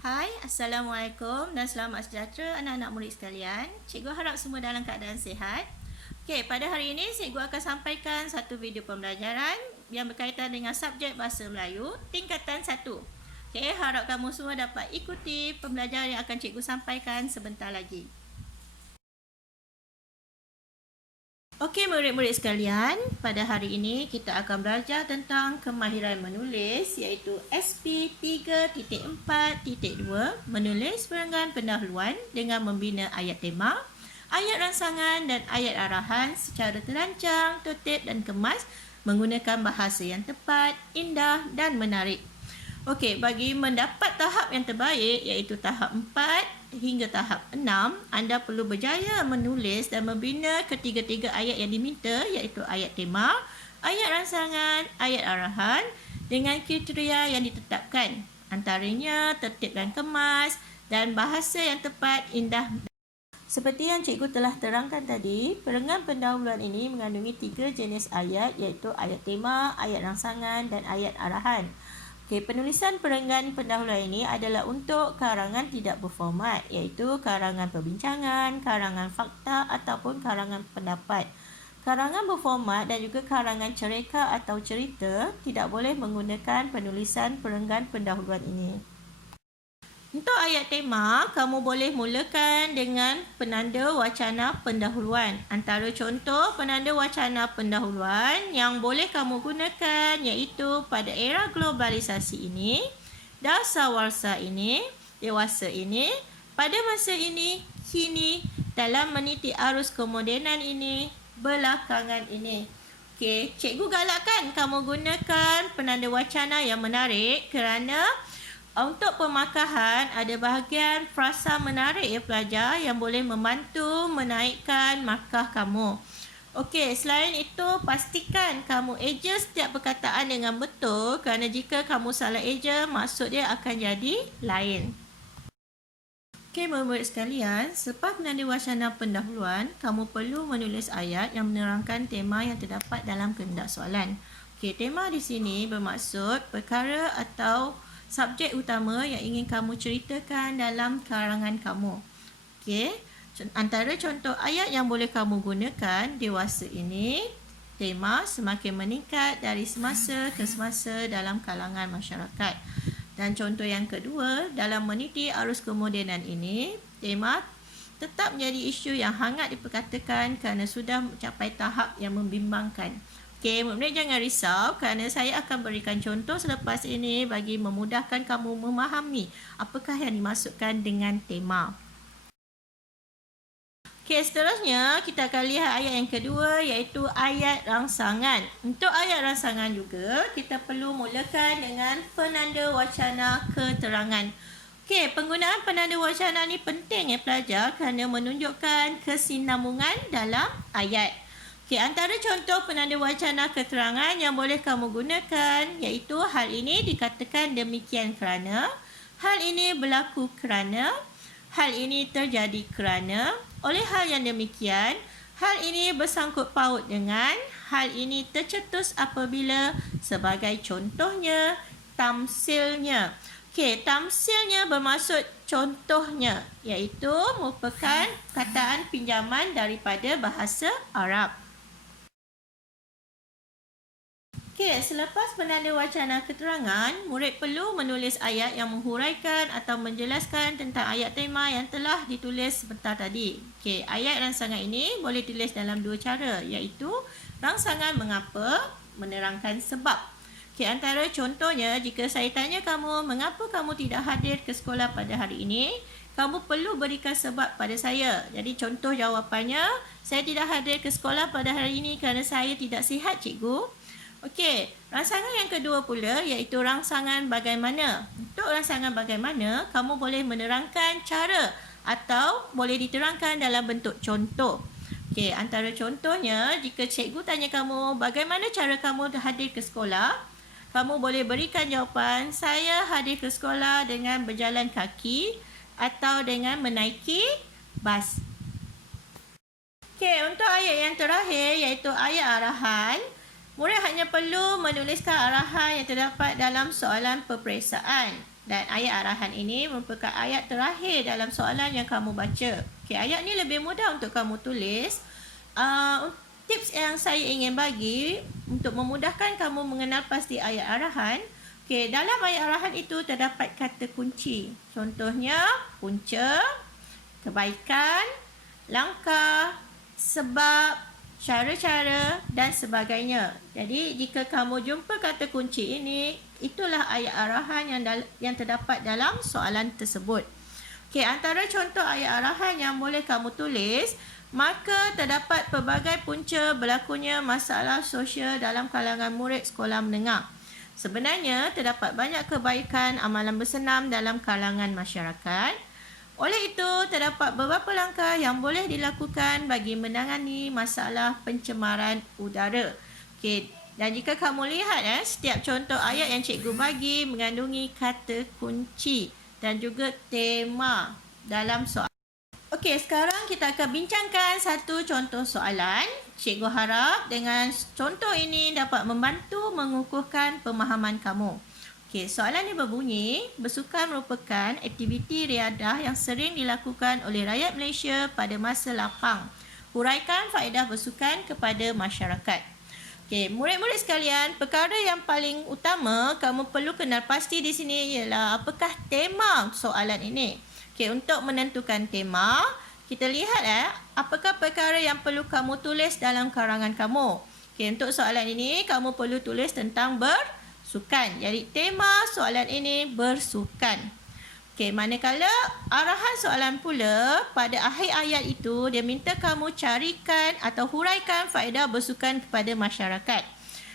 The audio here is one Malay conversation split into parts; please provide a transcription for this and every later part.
Hai, Assalamualaikum dan selamat sejahtera anak-anak murid sekalian. Cikgu harap semua dalam keadaan sihat. Okey, pada hari ini cikgu akan sampaikan satu video pembelajaran yang berkaitan dengan subjek Bahasa Melayu tingkatan 1. Okey, harap kamu semua dapat ikuti pembelajaran yang akan cikgu sampaikan sebentar lagi. Okey murid-murid sekalian, pada hari ini kita akan belajar tentang kemahiran menulis iaitu SP 3.4.2 menulis perenggan pendahuluan dengan membina ayat tema, ayat rangsangan dan ayat arahan secara terancang, tertib dan kemas menggunakan bahasa yang tepat, indah dan menarik. Okey, bagi mendapat tahap yang terbaik iaitu tahap 4 hingga tahap 6, anda perlu berjaya menulis dan membina ketiga-tiga ayat yang diminta iaitu ayat tema, ayat rangsangan, ayat arahan dengan kriteria yang ditetapkan. Antaranya tertib dan kemas dan bahasa yang tepat, indah. Seperti yang cikgu telah terangkan tadi, perenggan pendahuluan ini mengandungi 3 jenis ayat iaitu ayat tema, ayat rangsangan dan ayat arahan. Okey, penulisan perenggan pendahuluan ini adalah untuk karangan tidak berformat iaitu karangan perbincangan, karangan fakta ataupun karangan pendapat. Karangan berformat dan juga karangan cerita atau cerita tidak boleh menggunakan penulisan perenggan pendahuluan ini. Untuk ayat tema, kamu boleh mulakan dengan penanda wacana pendahuluan. Antara contoh penanda wacana pendahuluan yang boleh kamu gunakan iaitu pada era globalisasi ini, dasawarsa ini, dewasa ini, pada masa ini, kini, dalam meniti arus kemodenan ini, belakangan ini. Okey, cikgu galakkan kamu gunakan penanda wacana yang menarik kerana untuk pemakahan, ada bahagian frasa menarik ya pelajar yang boleh membantu menaikkan markah kamu. Okey, selain itu pastikan kamu eja setiap perkataan dengan betul kerana jika kamu salah eja, maksud dia akan jadi lain. Okey, murid-murid sekalian, selepas penanda wacana pendahuluan, kamu perlu menulis ayat yang menerangkan tema yang terdapat dalam kehendak soalan. Okey, tema di sini bermaksud perkara atau subjek utama yang ingin kamu ceritakan dalam karangan kamu. Okey, antara contoh ayat yang boleh kamu gunakan, dewasa ini, tema semakin meningkat dari semasa ke semasa dalam kalangan masyarakat. Dan contoh yang kedua, dalam meniti arus kemodenan ini, tema tetap menjadi isu yang hangat diperkatakan kerana sudah mencapai tahap yang membimbangkan. Okey, murid-murid jangan risau kerana saya akan berikan contoh selepas ini bagi memudahkan kamu memahami apakah yang dimaksudkan dengan tema. Okey, seterusnya kita akan lihat ayat yang kedua iaitu ayat rangsangan. Untuk ayat rangsangan juga, kita perlu mulakan dengan penanda wacana keterangan. Okey, penggunaan penanda wacana ni penting ya pelajar kerana menunjukkan kesinambungan dalam ayat. Okey, antara contoh penanda wacana keterangan yang boleh kamu gunakan iaitu hal ini dikatakan demikian kerana, hal ini berlaku kerana, hal ini terjadi kerana, oleh hal yang demikian, hal ini bersangkut paut dengan, hal ini tercetus apabila, sebagai contohnya, tamsilnya. Okey, tamsilnya bermaksud contohnya iaitu merupakan kataan pinjaman daripada bahasa Arab. Okey, selepas penanda wacana keterangan, murid perlu menulis ayat yang menghuraikan atau menjelaskan tentang ayat tema yang telah ditulis sebentar tadi. Okey, ayat rangsangan ini boleh ditulis dalam dua cara iaitu rangsangan mengapa, menerangkan sebab. Okey, antara contohnya jika saya tanya kamu mengapa kamu tidak hadir ke sekolah pada hari ini, kamu perlu berikan sebab pada saya. Jadi contoh jawapannya, saya tidak hadir ke sekolah pada hari ini kerana saya tidak sihat, cikgu. Okey, rangsangan yang kedua pula iaitu rangsangan bagaimana. Untuk rangsangan bagaimana, kamu boleh menerangkan cara atau boleh diterangkan dalam bentuk contoh. Okey, antara contohnya, jika cikgu tanya kamu bagaimana cara kamu hadir ke sekolah, kamu boleh berikan jawapan, saya hadir ke sekolah dengan berjalan kaki atau dengan menaiki bas. Okey, untuk ayat yang terakhir iaitu ayat arahan, murid hanya perlu menuliskan arahan yang terdapat dalam soalan peperiksaan. Dan ayat arahan ini merupakan ayat terakhir dalam soalan yang kamu baca. Okey, ayat ni lebih mudah untuk kamu tulis. Tips yang saya ingin bagi untuk memudahkan kamu mengenal pasti ayat arahan. Okey, dalam ayat arahan itu terdapat kata kunci. Contohnya, punca, kebaikan, langkah, sebab, cara-cara dan sebagainya. Jadi, jika kamu jumpa kata kunci ini, itulah ayat arahan yang terdapat dalam soalan tersebut. Okey, antara contoh ayat arahan yang boleh kamu tulis, maka terdapat pelbagai punca berlakunya masalah sosial dalam kalangan murid sekolah menengah. Sebenarnya, terdapat banyak kebaikan amalan bersenam dalam kalangan masyarakat. Oleh itu, terdapat beberapa langkah yang boleh dilakukan bagi menangani masalah pencemaran udara. Okey, dan jika kamu lihat setiap contoh ayat yang cikgu bagi mengandungi kata kunci dan juga tema dalam soalan. Okey, sekarang kita akan bincangkan satu contoh soalan. Cikgu harap dengan contoh ini dapat membantu mengukuhkan pemahaman kamu. Okey, soalan ini berbunyi, bersukan merupakan aktiviti riadah yang sering dilakukan oleh rakyat Malaysia pada masa lapang. Huraikan faedah bersukan kepada masyarakat. Okey, murid-murid sekalian, perkara yang paling utama kamu perlu kenal pasti di sini ialah apakah tema soalan ini. Okey, untuk menentukan tema, kita lihat apakah perkara yang perlu kamu tulis dalam karangan kamu. Okey, untuk soalan ini kamu perlu tulis tentang bersukan. Jadi tema soalan ini bersukan. Okey, manakala arahan soalan pula pada akhir ayat itu dia minta kamu carikan atau huraikan faedah bersukan kepada masyarakat.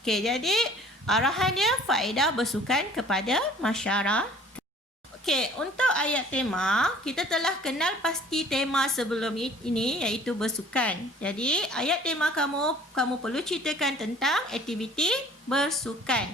Okey, jadi arahannya faedah bersukan kepada masyarakat. Okey, untuk ayat tema, kita telah kenal pasti tema sebelum ini iaitu bersukan. Jadi, ayat tema kamu perlu ceritakan tentang aktiviti bersukan.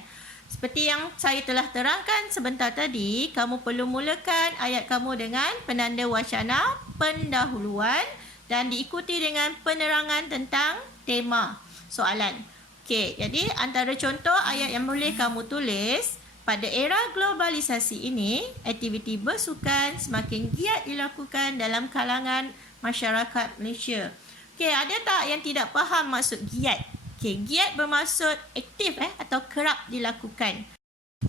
Seperti yang saya telah terangkan sebentar tadi, kamu perlu mulakan ayat kamu dengan penanda wacana pendahuluan dan diikuti dengan penerangan tentang tema soalan. Okey, jadi antara contoh ayat yang boleh kamu tulis, pada era globalisasi ini, aktiviti bersukan semakin giat dilakukan dalam kalangan masyarakat Malaysia. Okey, ada tak yang tidak faham maksud giat? Okey, giat bermaksud aktif atau kerap dilakukan.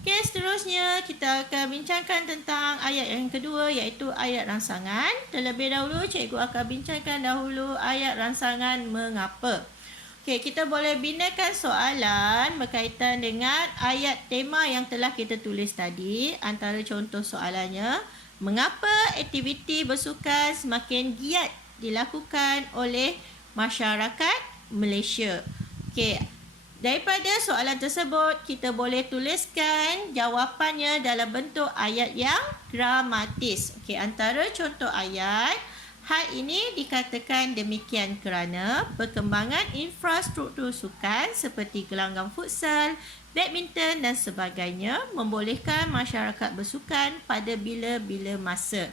Okey, seterusnya kita akan bincangkan tentang ayat yang kedua iaitu ayat rangsangan. Terlebih dahulu, cikgu akan bincangkan dahulu ayat rangsangan mengapa. Okey, kita boleh binakan soalan berkaitan dengan ayat tema yang telah kita tulis tadi. Antara contoh soalannya, mengapa aktiviti bersukan semakin giat dilakukan oleh masyarakat Malaysia? Okey, daripada soalan tersebut, kita boleh tuliskan jawapannya dalam bentuk ayat yang gramatis. Okey, antara contoh ayat, hal ini dikatakan demikian kerana perkembangan infrastruktur sukan seperti gelanggang futsal, badminton dan sebagainya membolehkan masyarakat bersukan pada bila-bila masa.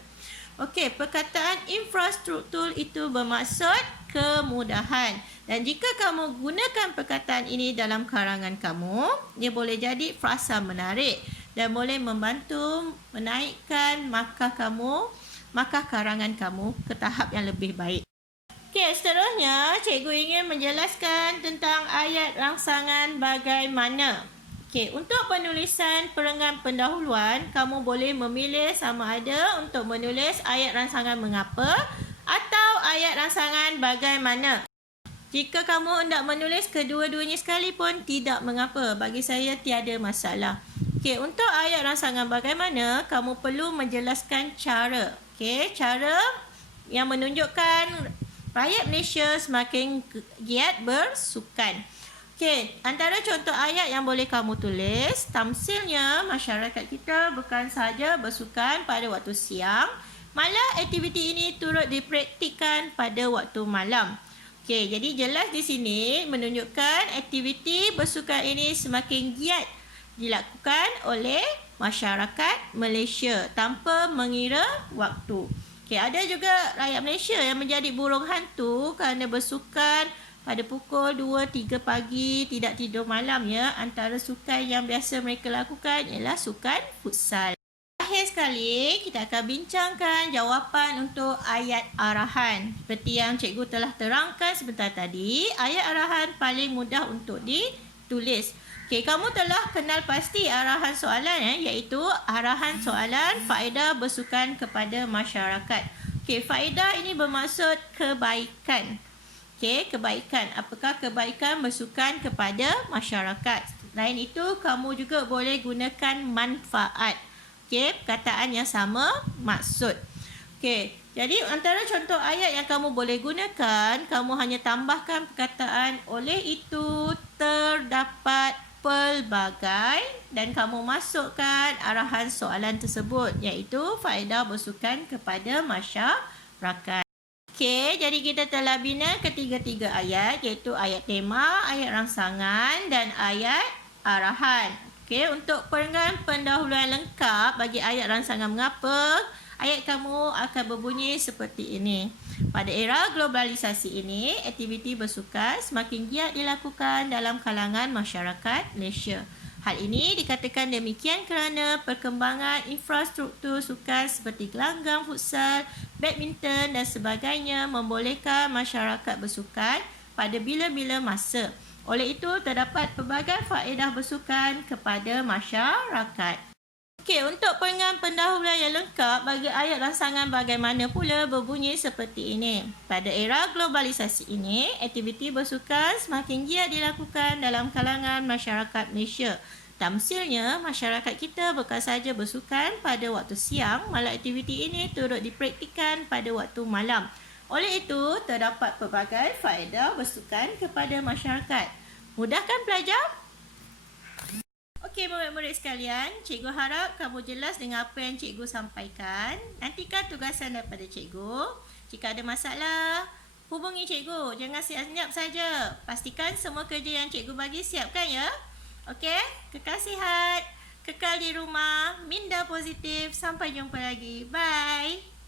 Okey, perkataan infrastruktur itu bermaksud kemudahan. Dan jika kamu gunakan perkataan ini dalam karangan kamu, dia boleh jadi frasa menarik dan boleh membantu menaikkan markah karangan kamu ke tahap yang lebih baik. Okey, seterusnya cikgu ingin menjelaskan tentang ayat rangsangan bagaimana. Okey, untuk penulisan perenggan pendahuluan, kamu boleh memilih sama ada untuk menulis ayat rangsangan mengapa atau ayat rangsangan bagaimana. Jika kamu hendak menulis kedua-duanya sekalipun, tidak mengapa. Bagi saya tiada masalah. Okey, untuk ayat rangsangan bagaimana, kamu perlu menjelaskan cara. Okey, cara yang menunjukkan rakyat Malaysia semakin giat bersukan. Okey, antara contoh ayat yang boleh kamu tulis, tamsilnya masyarakat kita bukan sahaja bersukan pada waktu siang, malah aktiviti ini turut dipraktikkan pada waktu malam. Okey, jadi jelas di sini menunjukkan aktiviti bersukan ini semakin giat dilakukan oleh masyarakat Malaysia tanpa mengira waktu. Okey, ada juga rakyat Malaysia yang menjadi burung hantu kerana bersukan pada pukul 2-3 pagi, tidak tidur malam ya. Antara sukan yang biasa mereka lakukan ialah sukan futsal. sekali, kita akan bincangkan jawapan untuk ayat arahan. Seperti yang cikgu telah terangkan sebentar tadi, ayat arahan paling mudah untuk ditulis. Okey, kamu telah kenal pasti arahan soalan iaitu arahan soalan faedah bersukan kepada masyarakat. Okey, faedah ini bermaksud kebaikan. Okey, kebaikan. Apakah kebaikan bersukan kepada masyarakat? Selain itu, kamu juga boleh gunakan manfaat. Okey, perkataan yang sama maksud. Okey, jadi antara contoh ayat yang kamu boleh gunakan, kamu hanya tambahkan perkataan oleh itu terdapat pelbagai dan kamu masukkan arahan soalan tersebut iaitu faedah bersukan kepada masyarakat. Okey, jadi kita telah bina ketiga-tiga ayat iaitu ayat tema, ayat rangsangan dan ayat arahan. Okey, untuk perenggan pendahuluan lengkap bagi ayat rangsangan mengapa, ayat kamu akan berbunyi seperti ini. Pada era globalisasi ini, aktiviti bersukan semakin giat dilakukan dalam kalangan masyarakat Malaysia. Hal ini dikatakan demikian kerana perkembangan infrastruktur sukan seperti gelanggang, futsal, badminton dan sebagainya membolehkan masyarakat bersukan pada bila-bila masa. Oleh itu, terdapat pelbagai faedah bersukan kepada masyarakat. Okey, untuk perenggan pendahuluan yang lengkap bagi ayat rangsangan bagaimana pula berbunyi seperti ini. Pada era globalisasi ini, aktiviti bersukan semakin giat dilakukan dalam kalangan masyarakat Malaysia. Tamsilnya, masyarakat kita bukan sahaja bersukan pada waktu siang, malah aktiviti ini turut dipraktikkan pada waktu malam. Oleh itu, terdapat pelbagai faedah bersukan kepada masyarakat. Mudahkan pelajar? Okey, murid-murid sekalian, cikgu harap kamu jelas dengan apa yang cikgu sampaikan. Nantikan tugasan daripada cikgu. Jika ada masalah, hubungi cikgu. Jangan senyap saja. Pastikan semua kerja yang cikgu bagi siapkan ya. Okey, kekal sihat, kekal di rumah, minda positif. Sampai jumpa lagi. Bye.